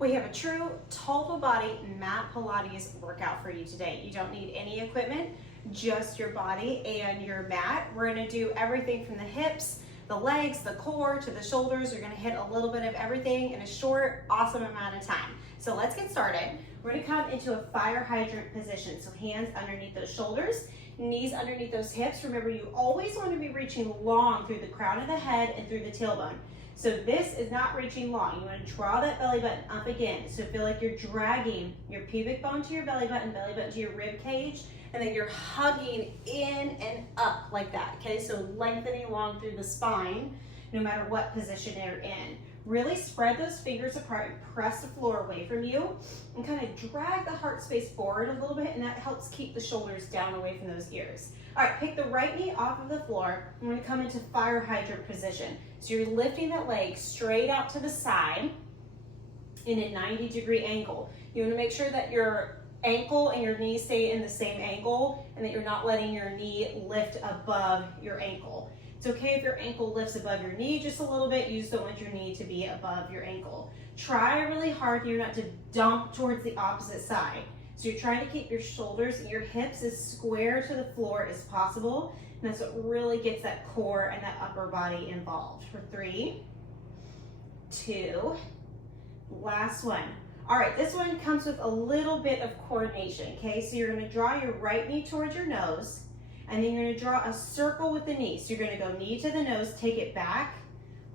We have a true total body mat Pilates workout for you today. You don't need any equipment, just your body and your mat. We're gonna do everything from the hips, the legs, the core, to the shoulders. You're gonna hit a little bit of everything in a short, awesome amount of time. So let's get started. We're gonna come into a fire hydrant position. So hands underneath those shoulders, knees underneath those hips. Remember, you always wanna be reaching long through the crown of the head and through the tailbone. So this is not reaching long. You want to draw that belly button up again. So feel like you're dragging your pubic bone to your belly button to your rib cage, and then you're hugging in and up like that, okay? So lengthening along through the spine, no matter what position you're in. Really spread those fingers apart and press the floor away from you, and kind of drag the heart space forward a little bit, and that helps keep the shoulders down away from those ears. All right, pick the right knee off of the floor. I'm gonna come into fire hydrant position. So you're lifting that leg straight out to the side in a 90-degree angle. You wanna make sure that your ankle and your knee stay in the same angle, and that you're not letting your knee lift above your ankle. It's okay if your ankle lifts above your knee just a little bit. You just don't want your knee to be above your ankle. Try really hard here not to dump towards the opposite side. So you're trying to keep your shoulders and your hips as square to the floor as possible. And that's what really gets that core and that upper body involved. For 3, 2, last one. All right, this one comes with a little bit of coordination, okay? So you're gonna draw your right knee towards your nose, and then you're gonna draw a circle with the knee. So you're gonna go knee to the nose, take it back,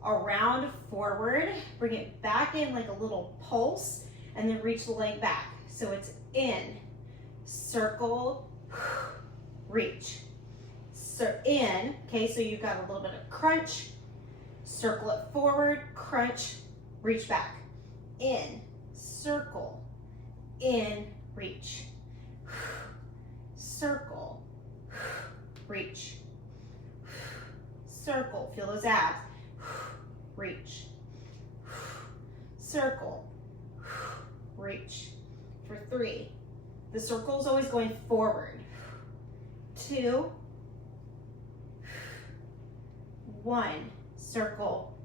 around, forward, bring it back in like a little pulse, and then reach the leg back. So it's in, circle, reach. So in, okay, so you've got a little bit of crunch, circle it forward, crunch, reach back. In, circle, in, reach. Circle, reach. Circle, feel those abs. Reach. Circle, reach. For 3, the circle is always going forward. 2, 1, circle,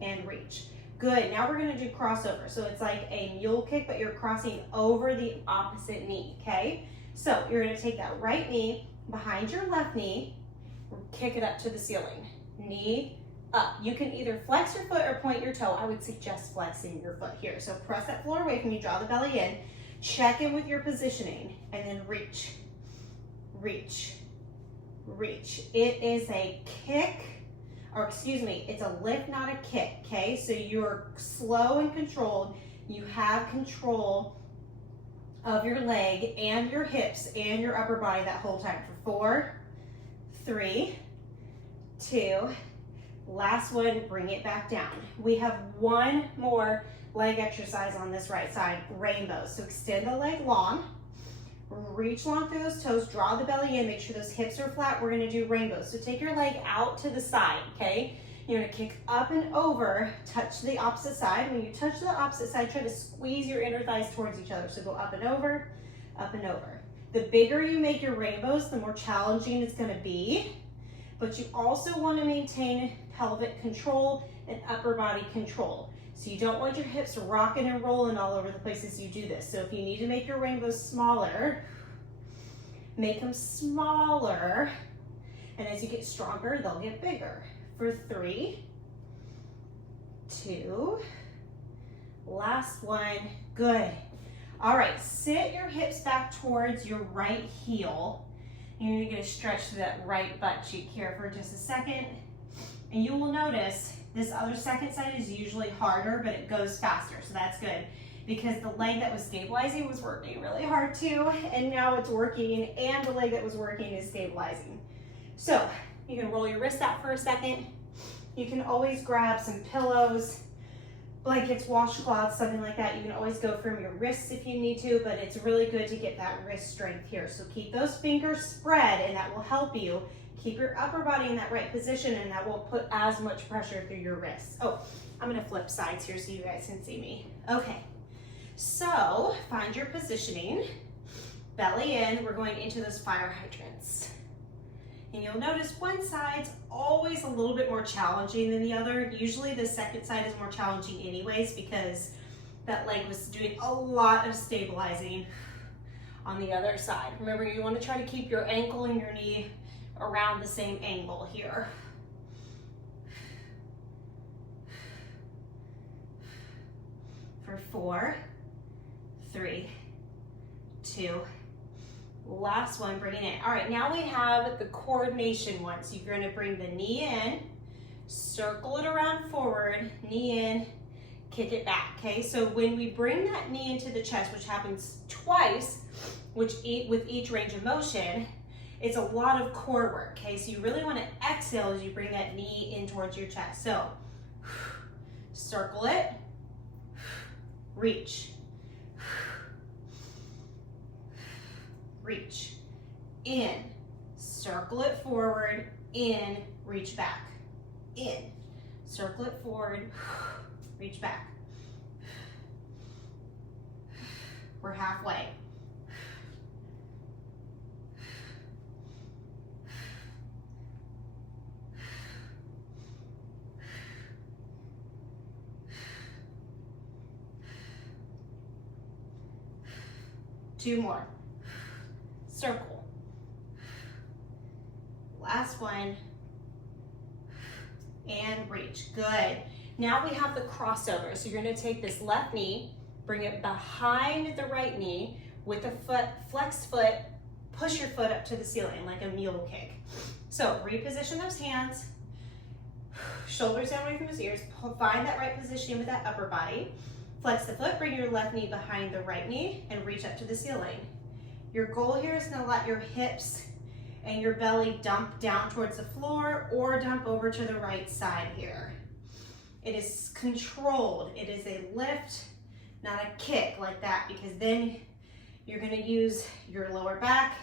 and reach. Good, now we're gonna do crossover. So it's like a mule kick, but you're crossing over the opposite knee, okay? So you're gonna take that right knee behind your left knee, kick it up to the ceiling. Knee up. You can either flex your foot or point your toe. I would suggest flexing your foot here. So press that floor away from you, draw the belly in, check in with your positioning, and then reach, reach, reach. It is a kick, or excuse me, it's a lift, not a kick, okay? So you're slow and controlled. You have control of your leg and your hips and your upper body that whole time. For 4, 3, 2, last one, bring it back down. We have one more leg exercise on this right side, rainbows. So extend the leg long, reach long through those toes, draw the belly in, make sure those hips are flat. We're gonna do rainbows. So take your leg out to the side, okay? You're gonna kick up and over, touch the opposite side. When you touch the opposite side, try to squeeze your inner thighs towards each other. So go up and over, up and over. The bigger you make your rainbows, the more challenging it's gonna be. But you also wanna maintain pelvic control and upper body control. So you don't want your hips rocking and rolling all over the place as you do this. So if you need to make your rainbows smaller, make them smaller. And as you get stronger, they'll get bigger. For 3, 2, last one, good. All right, sit your hips back towards your right heel. You're gonna stretch through that right butt cheek here for just a second. And you will notice this other second side is usually harder, but it goes faster, so that's good. Because the leg that was stabilizing was working really hard too, and now it's working, and the leg that was working is stabilizing. So you can roll your wrist out for a second. You can always grab some pillows, blankets, washcloths, something like that. You can always go from your wrists if you need to, but it's really good to get that wrist strength here. So keep those fingers spread, and that will help you keep your upper body in that right position, and that won't put as much pressure through your wrists. Oh, I'm gonna flip sides here so you guys can see me. Okay, so find your positioning, belly in. We're going into those fire hydrants. And you'll notice one side's always a little bit more challenging than the other. Usually the second side is more challenging anyways, because That leg was doing a lot of stabilizing on the other side. Remember, you want to try to keep your ankle and your knee around the same angle here. For 4, 3, 2, last one, bring it in. All right, now we have the coordination one. So you're gonna bring the knee in, circle it around forward, knee in, kick it back, okay? So when we bring that knee into the chest, which happens twice, with each range of motion, it's a lot of core work, okay? So you really wanna exhale as you bring that knee in towards your chest. So circle it, reach, reach, in, circle it forward, in, reach back, in, circle it forward, reach back. We're halfway. Two more. Circle. Last one. And reach. Good. Now we have the crossover. So you're going to take this left knee, bring it behind the right knee with the foot, flexed foot, push your foot up to the ceiling like a mule kick. So reposition those hands, shoulders down away from his ears, find that right positioning with that upper body. Flex the foot, bring your left knee behind the right knee and reach up to the ceiling. Your goal here is to let your hips and your belly dump down towards the floor or dump over to the right side here. It is controlled. It is a lift, not a kick like that, because then you're gonna use your lower back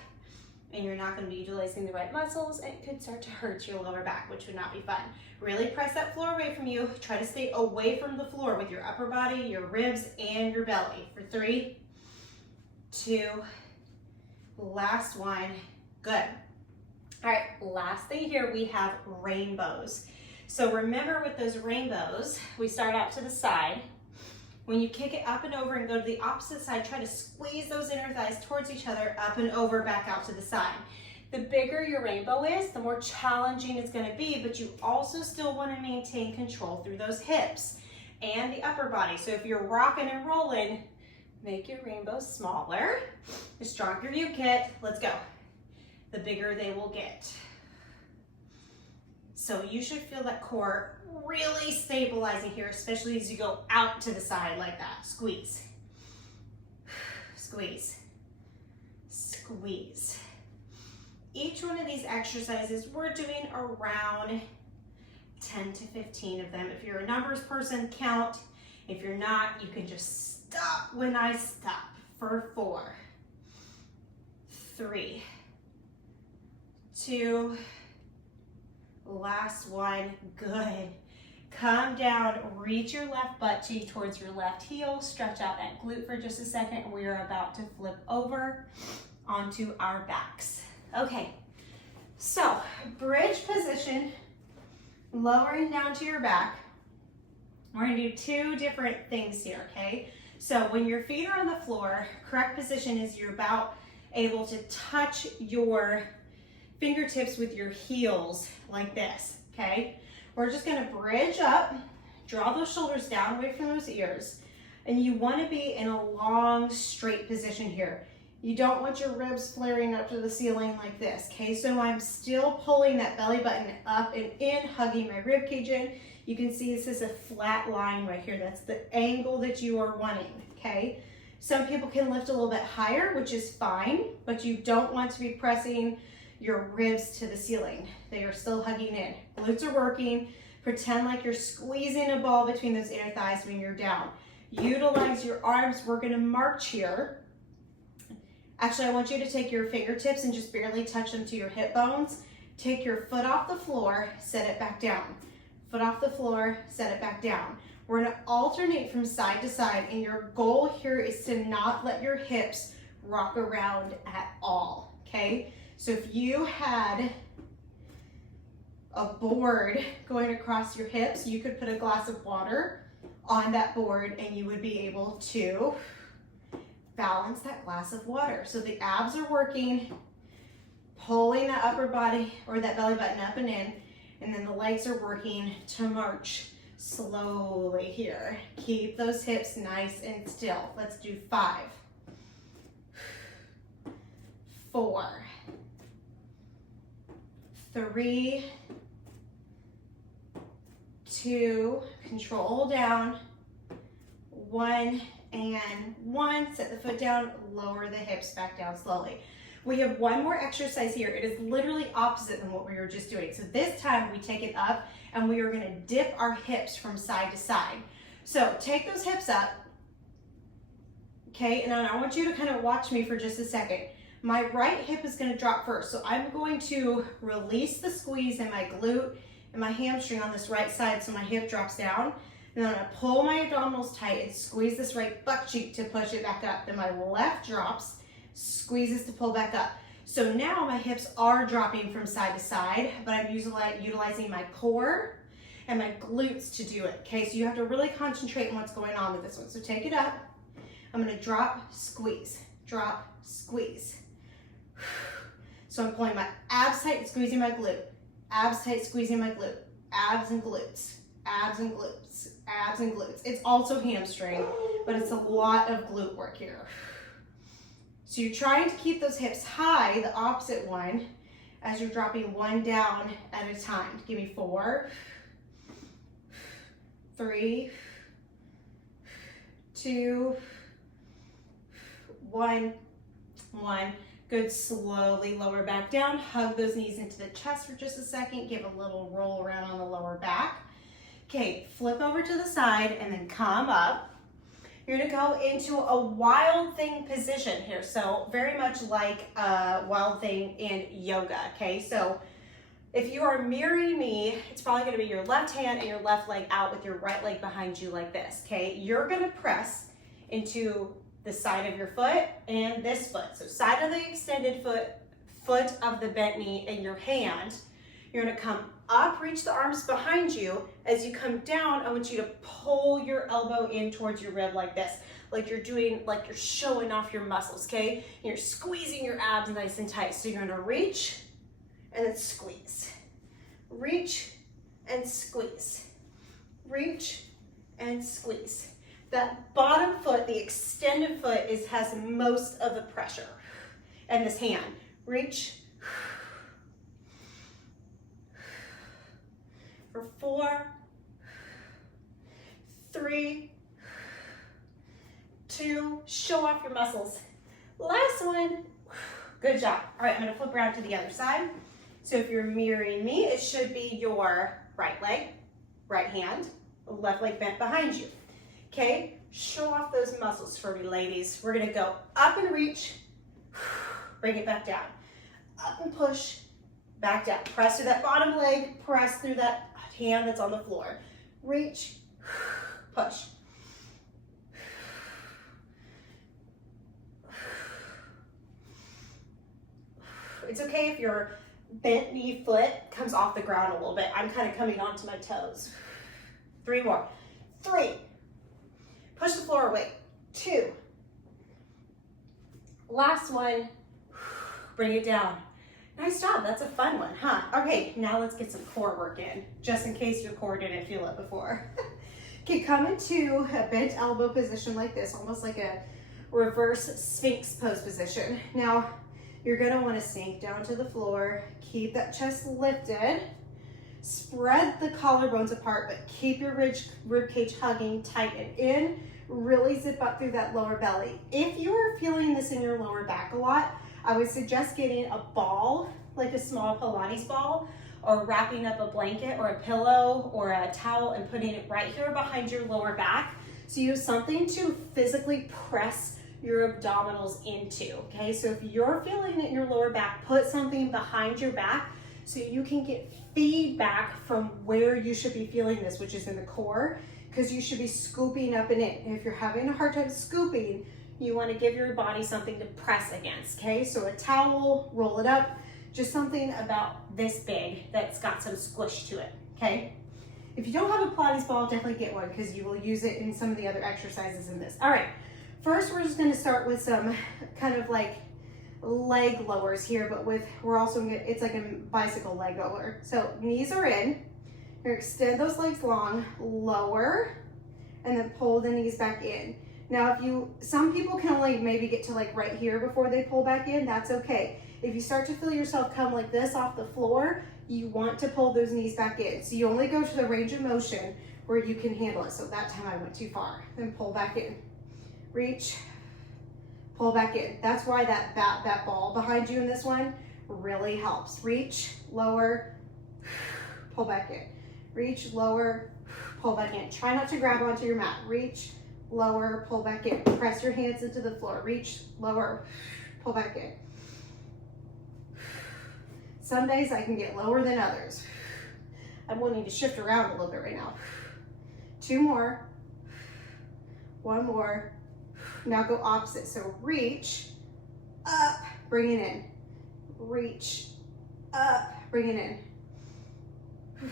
and you're not gonna be utilizing the right muscles and it could start to hurt your lower back, which would not be fun. Really press that floor away from you. Try to stay away from the floor with your upper body, your ribs, and your belly. For 3, 2, last one, good. All right, last thing here, we have rainbows. So remember with those rainbows, we start out to the side. When you kick it up and over and go to the opposite side, try to squeeze those inner thighs towards each other, up and over, back out to the side. The bigger your rainbow is, the more challenging it's gonna be, but you also still wanna maintain control through those hips and the upper body. So if you're rocking and rolling, make your rainbows smaller. The stronger you get, let's go, the bigger they will get. So you should feel that core really stabilizing here, especially as you go out to the side like that. Squeeze, squeeze, squeeze. Each one of these exercises, we're doing around 10 to 15 of them. If you're a numbers person, count. If you're not, you can just stop when I stop. For 4, 3, 2, last one, good. Come down, reach your left butt cheek towards your left heel, stretch out that glute for just a second, and we are about to flip over onto our backs. Okay, so bridge position, lowering down to your back. We're gonna do 2 different things here, okay? So when your feet are on the floor, correct position is you're about able to touch your fingertips with your heels like this, okay? We're just gonna bridge up, draw those shoulders down away from those ears, and you wanna be in a long, straight position here. You don't want your ribs flaring up to the ceiling like this, okay? So I'm still pulling that belly button up and in, hugging my rib cage in. You can see this is a flat line right here. That's the angle that you are wanting, okay? Some people can lift a little bit higher, which is fine, but you don't want to be pressing your ribs to the ceiling. They are still hugging in. Glutes are working. Pretend like you're squeezing a ball between those inner thighs when you're down. Utilize your arms. We're gonna march here. Actually, I want you to take your fingertips and just barely touch them to your hip bones. Take your foot off the floor, set it back down. Foot off the floor, set it back down. We're gonna alternate from side to side, and your goal here is to not let your hips rock around at all, okay? So if you had a board going across your hips, you could put a glass of water on that board, and you would be able to balance that glass of water. So the abs are working, pulling that upper body or that belly button up and in, and then the legs are working to march slowly here. Keep those hips nice and still. Let's do 5, 4, 3, 2, control down, 1, and 1. Set the foot down, lower the hips back down slowly. We have one more exercise here. It is literally opposite than what we were just doing. So this time we take it up and we are gonna dip our hips from side to side. So take those hips up, okay? And I want you to kind of watch me for just a second. My right hip is gonna drop first. So I'm going to release the squeeze in my glute and my hamstring on this right side so my hip drops down. And then I'm gonna pull my abdominals tight and squeeze this right butt cheek to push it back up. Then my left drops, squeezes to pull back up. So now my hips are dropping from side to side, but I'm utilizing my core and my glutes to do it, okay? So you have to really concentrate on what's going on with this one. So take it up. I'm gonna drop, squeeze, drop, squeeze. So I'm pulling my abs tight and squeezing my glute. Abs tight, squeezing my glute. Abs and glutes, abs and glutes, abs and glutes. It's also hamstring, but it's a lot of glute work here. So you're trying to keep those hips high, the opposite one, as you're dropping one down at a time. Give me 4, 3, 2, 1, 1. Good, slowly lower back down. Hug those knees into the chest for just a second. Give a little roll around on the lower back. Okay, flip over to the side and then come up. You're gonna go into a wild thing position here. So very much like a wild thing in yoga, okay? So if you are mirroring me, it's probably gonna be your left hand and your left leg out with your right leg behind you like this, okay? You're gonna press into the side of your foot and this foot. So side of the extended foot, foot of the bent knee in your hand. You're gonna come up, reach the arms behind you. As you come down, I want you to pull your elbow in towards your rib like this. Like you're doing, like you're showing off your muscles, okay? And you're squeezing your abs nice and tight. So you're gonna reach and then squeeze. Reach and squeeze. Reach and squeeze. That bottom foot, the extended foot, has most of the pressure. And this hand, reach. For 4, 3, 2, show off your muscles. Last one, good job. All right, I'm gonna flip around to the other side. So if you're mirroring me, it should be your right leg, right hand, left leg bent behind you. Okay, show off those muscles for me, ladies. We're gonna go up and reach, bring it back down. Up and push, back down. Press through that bottom leg, press through that hand that's on the floor. Reach, push. It's okay if your bent knee foot comes off the ground a little bit. I'm kind of coming onto my toes. 3 more. 3. Push the floor away. 2. Last one. Bring it down. Nice job, that's a fun one, huh? Okay, now let's get some core work in, just in case your core didn't feel it before. Okay, come into a bent elbow position like this, almost like a reverse sphynx pose position. Now, you're gonna wanna sink down to the floor, keep that chest lifted, spread the collarbones apart, but keep your rib cage hugging tight and in, really zip up through that lower belly. If you are feeling this in your lower back a lot, I would suggest getting a ball, like a small Pilates ball, or wrapping up a blanket or a pillow or a towel and putting it right here behind your lower back. So you have something to physically press your abdominals into, okay? So if you're feeling it in your lower back, put something behind your back so you can get feedback from where you should be feeling this, which is in the core, because you should be scooping up and in. And if you're having a hard time scooping, you want to give your body something to press against, okay? So a towel, roll it up, just something about this big that's got some squish to it, okay? If you don't have a Pilates ball, definitely get one because you will use it in some of the other exercises in this. All right, first we're just gonna start with some kind of like leg lowers here, but we're also gonna, it's like a bicycle leg lower. So knees are in, you're gonna extend those legs long, lower, and then pull the knees back in. Now some people can only maybe get to like right here before they pull back in, that's okay. If you start to feel yourself come like this off the floor, you want to pull those knees back in. So you only go to the range of motion where you can handle it. So that time I went too far. Then pull back in. Reach, pull back in. That's why that ball behind you in this one really helps. Reach, lower, pull back in. Reach, lower, pull back in. Try not to grab onto your mat. Reach, lower, pull back in. Press your hands into the floor. Reach, lower, pull back in. Some days I can get lower than others. I'm wanting to shift around a little bit right now. 2 more. 1 more. Now go opposite. So reach, up, bring it in. Reach, up, bring it in.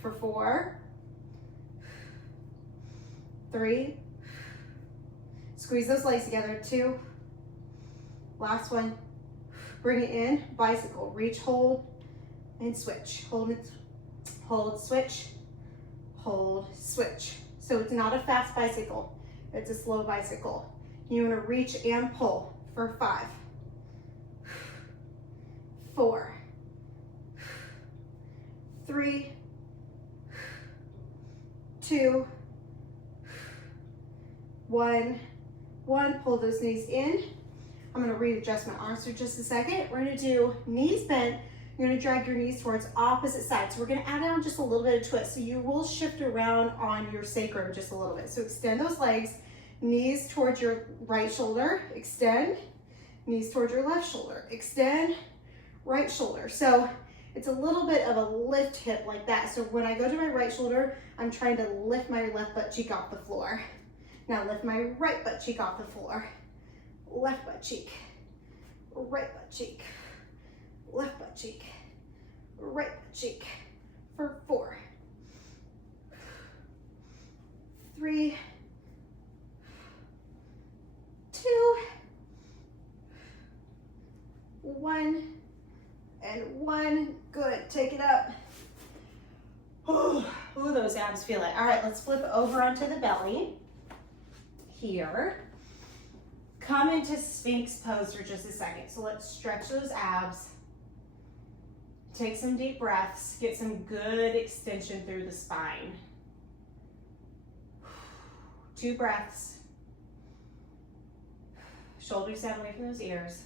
For 4, 3, squeeze those legs together, 2, last one, bring it in, bicycle, reach, hold, and switch, hold it, hold, switch, hold, switch. So it's not a fast bicycle, it's a slow bicycle. You wanna reach and pull for 5, 4, 3, 2, 1, pull those knees in. I'm gonna readjust my arms for just a second. We're gonna do knees bent. You're gonna drag your knees towards opposite sides. So we're gonna add on just a little bit of twist. So you will shift around on your sacrum just a little bit. So extend those legs, knees towards your right shoulder, extend, knees towards your left shoulder, extend, right shoulder. So it's a little bit of a lift hip like that. So when I go to my right shoulder, I'm trying to lift my left butt cheek off the floor. Now lift my right butt cheek off the floor. Left butt cheek, right butt cheek, left butt cheek, right butt cheek. For 4, 3, 2, 1, and 1. Good, take it up. Ooh, those abs feel it. All right, let's flip over onto the belly here. Come into Sphinx pose for just a second. So let's stretch those abs. Take some deep breaths. Get some good extension through the spine. 2 breaths. Shoulders down away from those ears.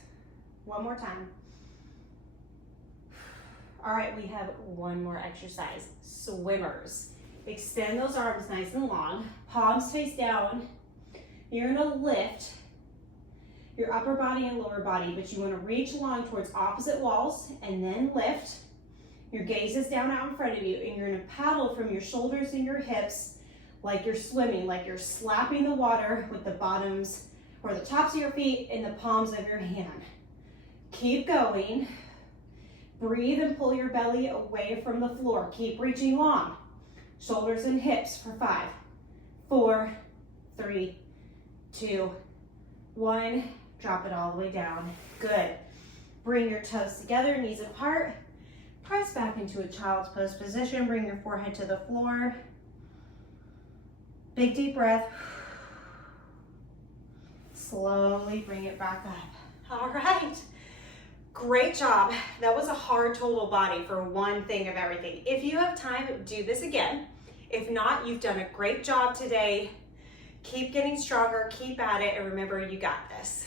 1 more time. All right, we have 1 more exercise. Swimmers. Extend those arms nice and long. Palms face down. You're gonna lift your upper body and lower body, but you want to reach along towards opposite walls and then lift. Your gaze is down out in front of you, and you're going to paddle from your shoulders and your hips like you're swimming, like you're slapping the water with the bottoms or the tops of your feet and the palms of your hand. Keep going. Breathe and pull your belly away from the floor. Keep reaching long. Shoulders and hips for 5, 4, 3, 2, 1. Drop it all the way down. Good. Bring your toes together, knees apart. Press back into a child's pose position. Bring your forehead to the floor. Big deep breath. Slowly bring it back up. All right. Great job. That was a hard total body for one thing of everything. If you have time, do this again. If not, you've done a great job today. Keep getting stronger, keep at it, and remember, you got this.